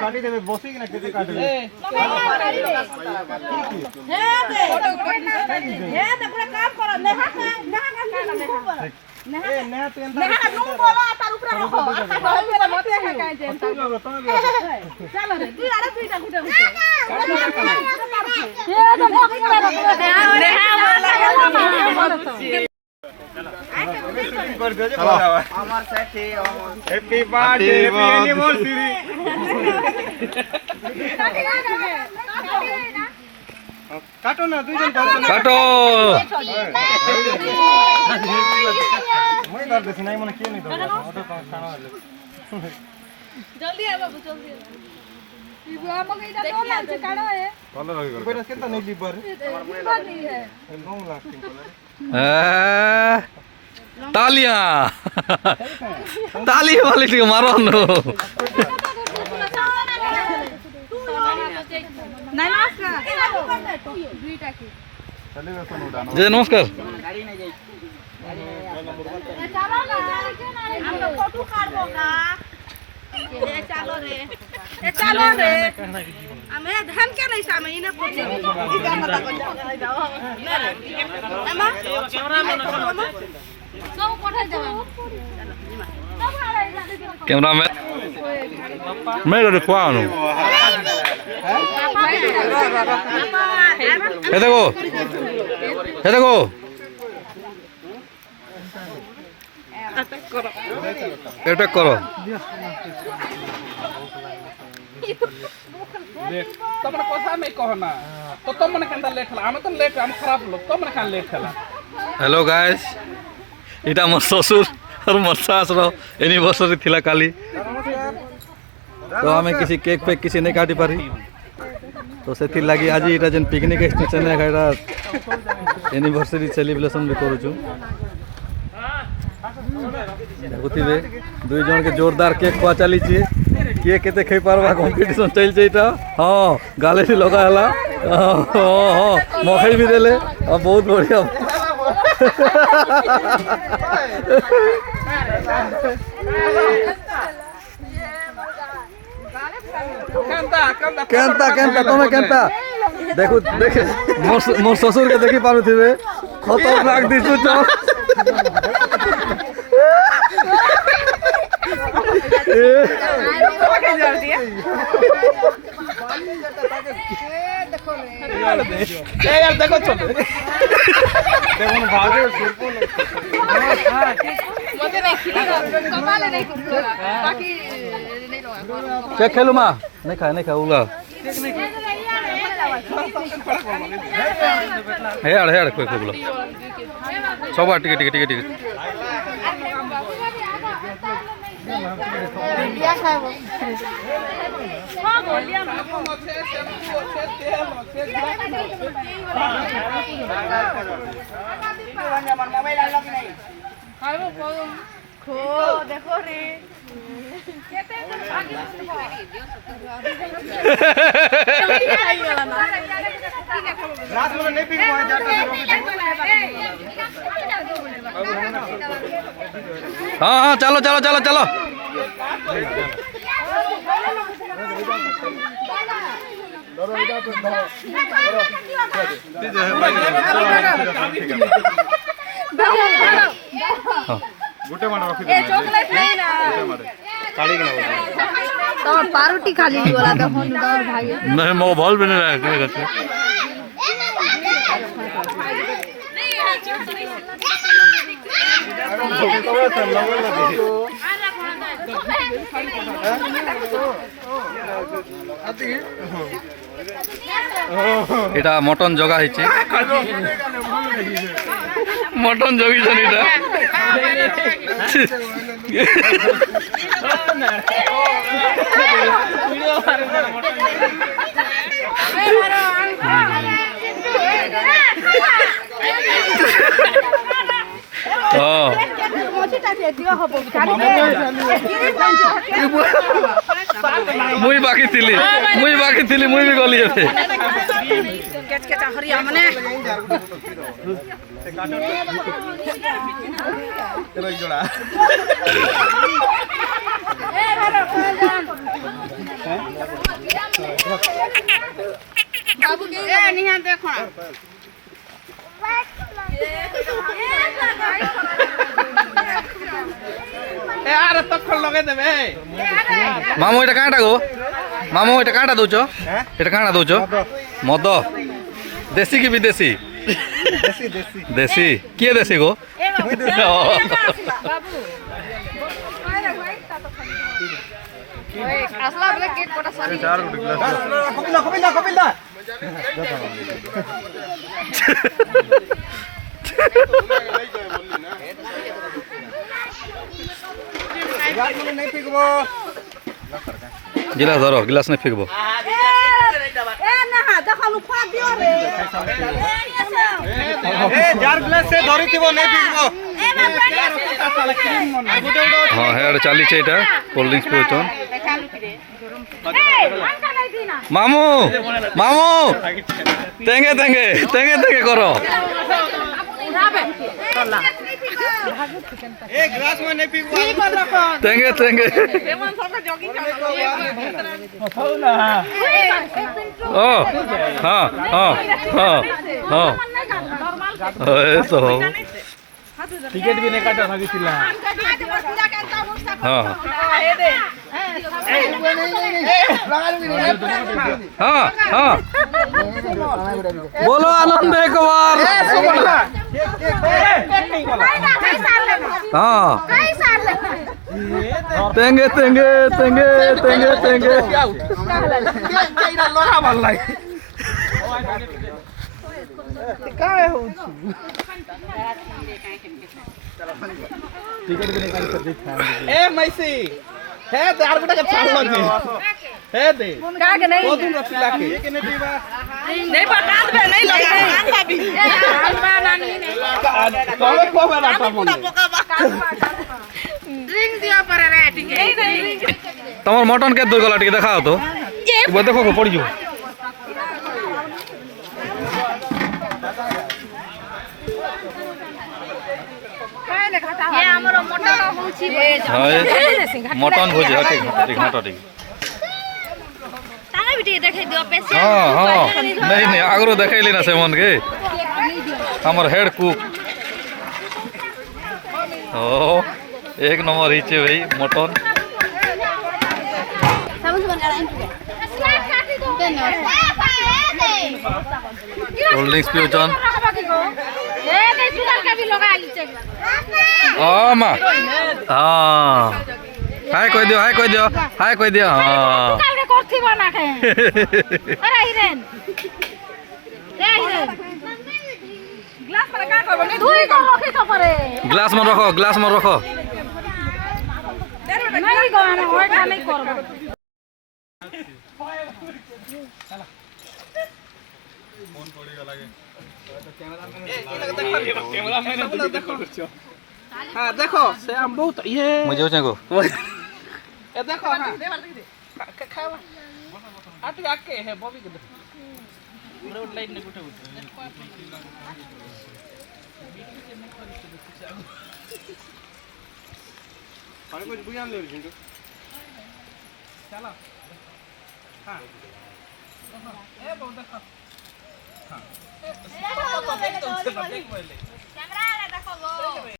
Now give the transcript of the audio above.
কাটি দেবে বসে কিনা কেটে কাটবে हैप्पी बर्थडे एनिवर्सरी काटो ना दुईजन काटो मैं कर देसी नहीं मन के नहीं दो ऑटो खाना जल्दी आ बाबू जल्दी इबो हमके इटा तो लाल काढो है कलर हो गयो बेटा केता नहीं लिबर नहीं है एकदम लास्टिंग कलर तालियां ताली वाली टी मारो नो जय नमस्कार ধান কেন আমি ইনা করছি कैमरामैन मैं तो देखो आनो ये देखो अटैक करो तुमने कथा नहीं कहना तो तुमने केंदा लेट हला आमे तो लेट हम खराब लोग तुमने कान लेट हला हेलो गाइस इटा मोर ससुर और मोर सासर एनिवर्सरी थिला काली तो आमे किसी केक पे किसी नहीं काटी पारी तो से लगी आज इटा जन पिकनिक स्टेशन है एटा एनिवर्सरी सेलिब्रेशन भी करूछु देखुथिबे दुई जन के जोरदार केक खुआ चली छी किए केते खै पारबा कंपटीशन चल छै इटा हां गाले से लगा हला हां मखई भी देले और बहुत बढ़िया केंता तुम्हें केंता देखो देख मोर ससुर के देखी पारु थिबे खतरनाक दिसु चल यार देखो चल देखो भागे सिरपो मते नहीं खिला कमाले नहीं कुला बाकी नहीं लगा केक खेलू मां नहीं खा उला हेड़ कोई बोला सब टिके बिया खाबो हां बोलिया खो देखो रे रात में नहीं पिक हुआ जाता हाँ चलो गुटे मार रखी ए चॉकलेट नहीं ना काढ़ी के ना तो पारोटी खाली वाला तो फोन दौर भागे नहीं मोबाइल भी नहीं रहा এটা মটন জগা হয়েছে মটন জগিছেন এটা মুই বাকি থিলি মুই বি গলি আছে देखो আরে তখন লগে দেবে মামু এটা কাঁটা গো মামু এটা কাঁটা দৌছ এটা কাঁটা দৌছ মদ দেশি কি বিদেশি দেশি কিଏ দেশি গো আসলা বলে কেক কোটা সরি কপিলা গিলাস ধরো গিলাস নেই ফিকবো যার গ্লাস সে ধরিଥିବ নেই পিকবো হ্যাঁ হ্যাঁ চালিছে এটা কোল্ড ড্রিঙ্কস পিউছন মামু মামু তেঙ্গে তেঙ্গে তেঙ্গে তেঙ্গে করো ए ग्लास में नहीं पिकबो তেঙ্গে তেঙ্গে ও হ্যাঁ হ্যাঁ হ্যাঁ হ্যাঁ তো টিকেট भी नहीं काटा भागीছিলা হ্যাঁ হ্যাঁ হ্যাঁ बोलो आनंद एक बार हाँ तेंगे तेंगे तेंगे तेंगे तेंगे लोहा ভাল লাগে टिकट भी नहीं काट देखा ए मैसी हे दे आर गोटा के छाड़ लगे हे दे का के नहीं बहुत दिन रखिला के नहीं बता दे नहीं लगे आलवा नानी नहीं तबे को बेला ता मन ड्रिंक दिया पर रे टिके नहीं তোমার মটন কে দই গলা টিকে দেখাও তো এবার দেখো পড়ি যাও ये हमरो मटन होछि মটন ভোজি হ্যাঁ ঠিক ঠিক ঘাটা ঠিক ताने बिटी देखाइ दियो पेशेंट हाँ हाँ नहीं नहीं आगरो देखेली ना सेमन के हमर हेड कुक ओ एक नंबर हिचे भाई मटन समझ बन रहा है कोल्ड ड्रिंक्स पियोचन ए नहीं सुगर का भी लगा लीचे ओ मा हाँ हाय कोई दियो हाय कोई दियो हाय कोई दियो हाँ सुगर के करथि बना के अरे हिरेन रे हिरेन ग्लास पर का करबो धुई को रखि तो परे ग्लास में रखो ग्लास में रखो नहीं गवाना होय नहीं करबो कैमरा मैंने देखो हां देखो से हम बहुत ये मुझे हो जाएगो ए देखो हां खावा आटू आके है बॉबी के रोड लाइन ने गुटे अरे कुछ बुझान ले जिंदो चलो हां ए बहुत देखो हां कैमरा ले देखो